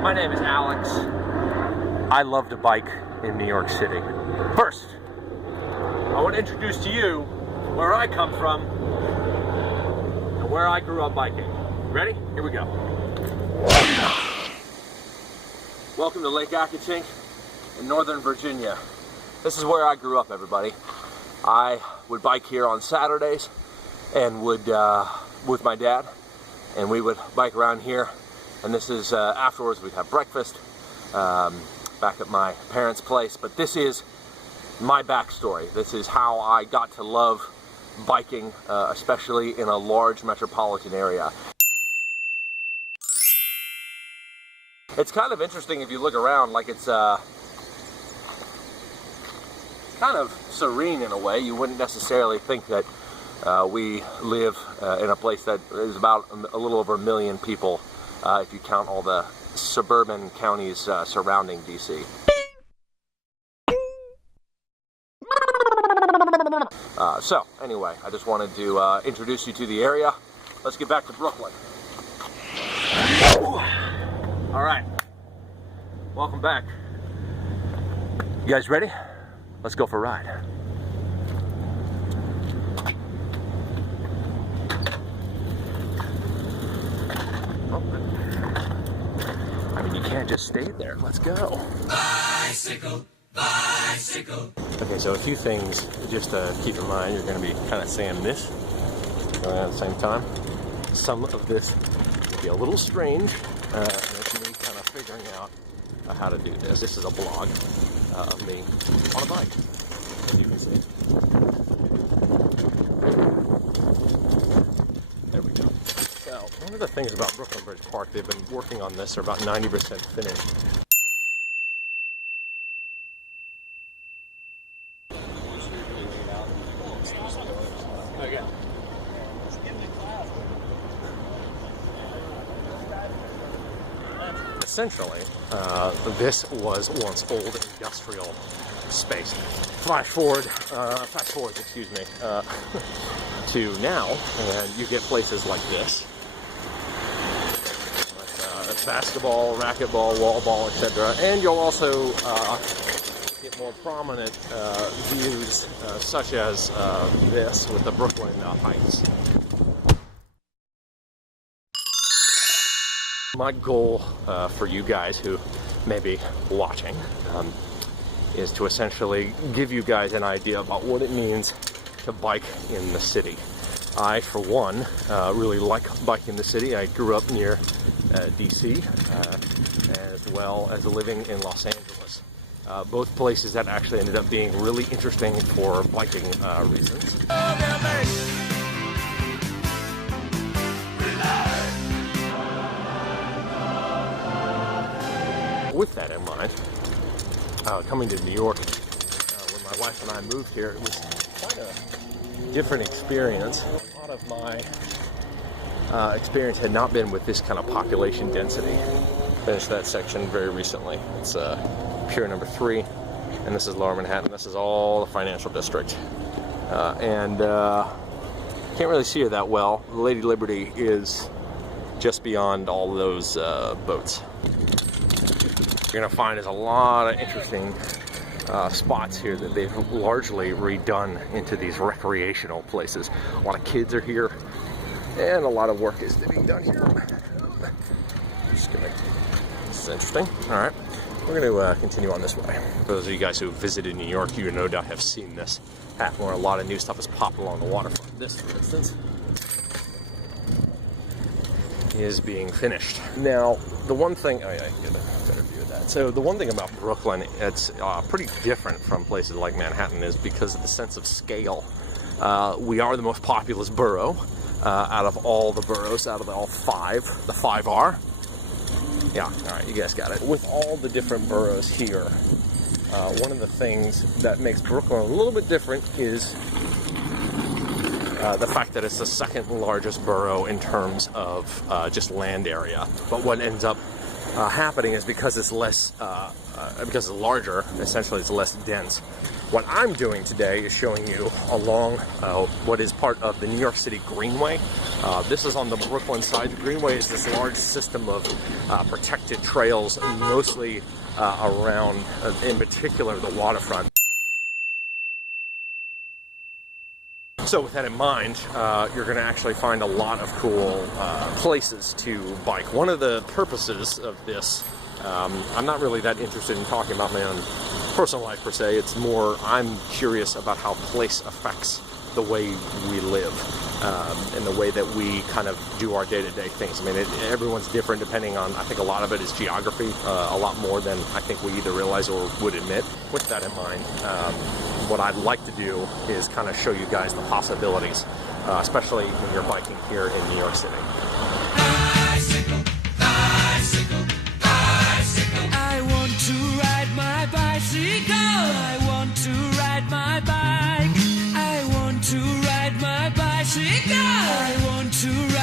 My name is Alex. I love to bike in New York City. First, I want to introduce to you where I come from and where I grew up biking. Ready? Here we go. Welcome to Lake Achatink in Northern Virginia. This is where I grew up, everybody. I would bike here on Saturdays and would, with my dad, and we would bike around here. And this is, afterwards we'd have breakfast back at my parents' place. But this is my backstory. This is how I got to love biking, especially in a large metropolitan area. It's kind of interesting if you look around, like it's kind of serene in a way. You wouldn't necessarily think that we live in a place that is about a little over 1 million people, if you count all the suburban counties surrounding DC. So anyway, I just wanted to introduce you to the area. Let's get back to Brooklyn. All right, welcome back. You guys ready? Let's go for a ride. I mean, you can't just stay there. Let's go. Bicycle, bicycle. Okay, so a few things just to keep in mind. You're going to be kind of saying this at the same time. Some of this will be a little strange. And it's me kind of figuring out how to do this. This is a blog of me on a bike, as you can see. There we go. So, one of the things about Brooklyn Bridge Park, they've been working on this, they're about 90% finished. Okay. Essentially, this was once old industrial space. Flash forward, excuse me, to now, and you get places like this. Basketball, racquetball, wall ball, etc. And you'll also get more prominent views, such as this with the Brooklyn Heights. My goal for you guys who may be watching is to essentially give you guys an idea about what it means to bike in the city. I, for one, really like biking in the city. I grew up near DC, as well as living in Los Angeles. Both places that actually ended up being really interesting for biking reasons. With that in mind, coming to New York, when my wife and I moved here, it was quite a different experience. A lot of my experience had not been with this kind of population density. Finished that section very recently. It's Pier number 3, and this is Lower Manhattan. This is all the financial district. And can't really see it that well. The Lady Liberty is just beyond all those boats. You're going to find there's a lot of interesting spots here that they've largely redone into these recreational places. A lot of kids are here, and a lot of work is being done here. Just kidding. This is interesting. All right, we're going to continue on this way. For those of you guys who have visited New York, you no doubt have seen this happen where a lot of new stuff is popped along the waterfront. This, for instance, is being finished. Now, the one thing, oh yeah, I get a better view of that. So the one thing about Brooklyn, it's pretty different from places like Manhattan, is because of the sense of scale. We are the most populous borough out of all the boroughs, out of all 5, the 5R. Yeah, all right, you guys got it. With all the different boroughs here, one of the things that makes Brooklyn a little bit different is the fact that it's the second largest borough in terms of just land area. But what ends up happening is because it's less, because it's larger, essentially it's less dense. What I'm doing today is showing you along what is part of the New York City Greenway. This is on the Brooklyn side. The Greenway is this large system of protected trails, mostly around, in particular, the waterfront. So with that in mind, you're going to actually find a lot of cool places to bike. One of the purposes of this, I'm not really that interested in talking about my own personal life per se. It's more I'm curious about how place affects the way we live and the way that we kind of do our day-to-day things. I mean, everyone's different depending on, I think a lot of it is geography, a lot more than I think we either realize or would admit. With that in mind, what I'd like to do is kind of show you guys the possibilities, especially when you're biking here in New York City. Bicycle, bicycle, bicycle. I want to ride my bicycle. I want to ride my bike. I want to ride my bicycle. I want to